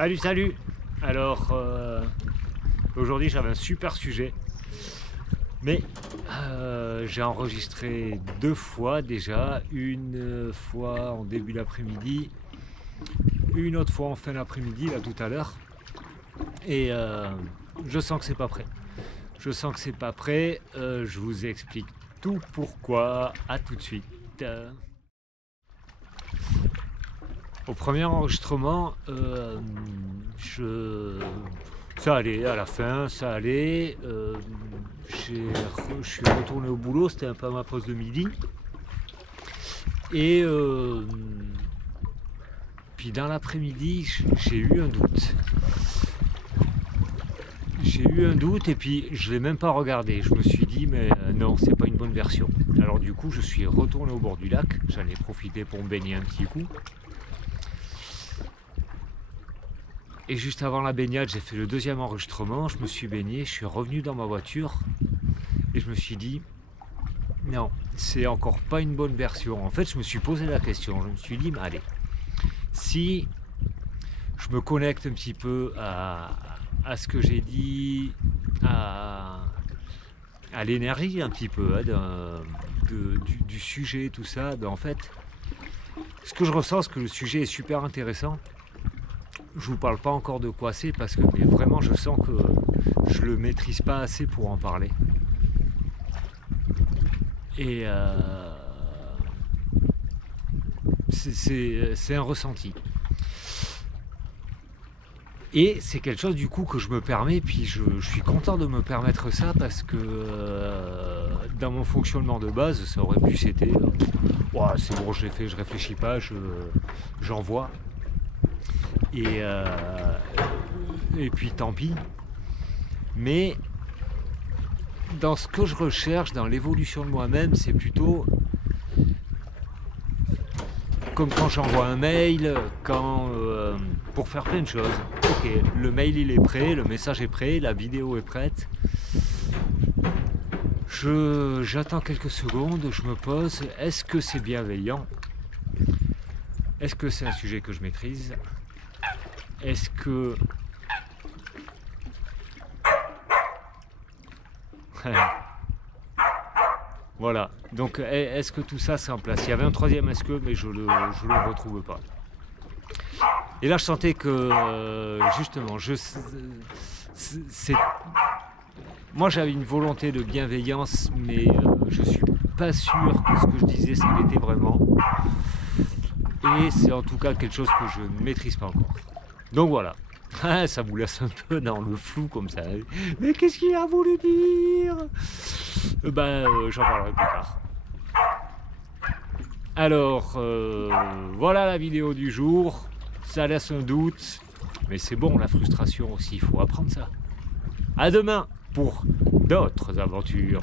Salut, salut. Alors, aujourd'hui j'avais un super sujet, mais j'ai enregistré 2 fois déjà, une fois en début d'après-midi, une autre fois en fin d'après-midi, là tout à l'heure, et je sens que c'est pas prêt. Je sens que c'est pas prêt, je vous explique tout pourquoi, à tout de suite. Au premier enregistrement, ça allait, à la fin, ça allait. Je suis retourné au boulot, c'était un peu à ma pause de midi. Et puis dans l'après-midi, j'ai eu un doute. J'ai eu un doute et puis je ne l'ai même pas regardé. Je me suis dit, mais non, c'est pas une bonne version. Alors du coup, je suis retourné au bord du lac. J'en ai profité pour me baigner un petit coup. Et juste avant la baignade, j'ai fait le deuxième enregistrement, je me suis baigné, je suis revenu dans ma voiture et je me suis dit, non, c'est encore pas une bonne version. En fait, je me suis posé la question, je me suis dit, mais allez, si je me connecte un petit peu à ce que j'ai dit, à l'énergie un petit peu du sujet, tout ça, ben en fait, ce que je ressens, c'est que le sujet est super intéressant. Je vous parle pas encore de quoi c'est parce que mais vraiment je sens que je le maîtrise pas assez pour en parler. Et c'est un ressenti. Et c'est quelque chose du coup que je me permets, puis je suis content de me permettre ça parce que dans mon fonctionnement de base, ça aurait pu c'était ouais, c'est bon, je l'ai fait, je réfléchis pas, j'envoie. Et puis tant pis. Mais dans ce que je recherche, dans l'évolution de moi-même, c'est plutôt comme quand j'envoie un mail, pour faire plein de choses. Ok, le mail il est prêt, le message est prêt, la vidéo est prête. J'attends quelques secondes, je me pose, est-ce que c'est bienveillant? Est-ce que c'est un sujet que je maîtrise? Est-ce que... Voilà, donc est-ce que tout ça c'est en place? Il y avait un troisième est-ce que, mais je le retrouve pas. Et là je sentais que justement, moi j'avais une volonté de bienveillance, mais je suis pas sûr que ce que je disais ça l'était vraiment. Et c'est en tout cas quelque chose que je ne maîtrise pas encore. Donc voilà. Ça vous laisse un peu dans le flou comme ça. Mais qu'est-ce qu'il a voulu dire? J'en parlerai plus tard. Alors, voilà la vidéo du jour. Ça laisse un doute. Mais c'est bon, la frustration aussi, il faut apprendre ça. À demain pour d'autres aventures.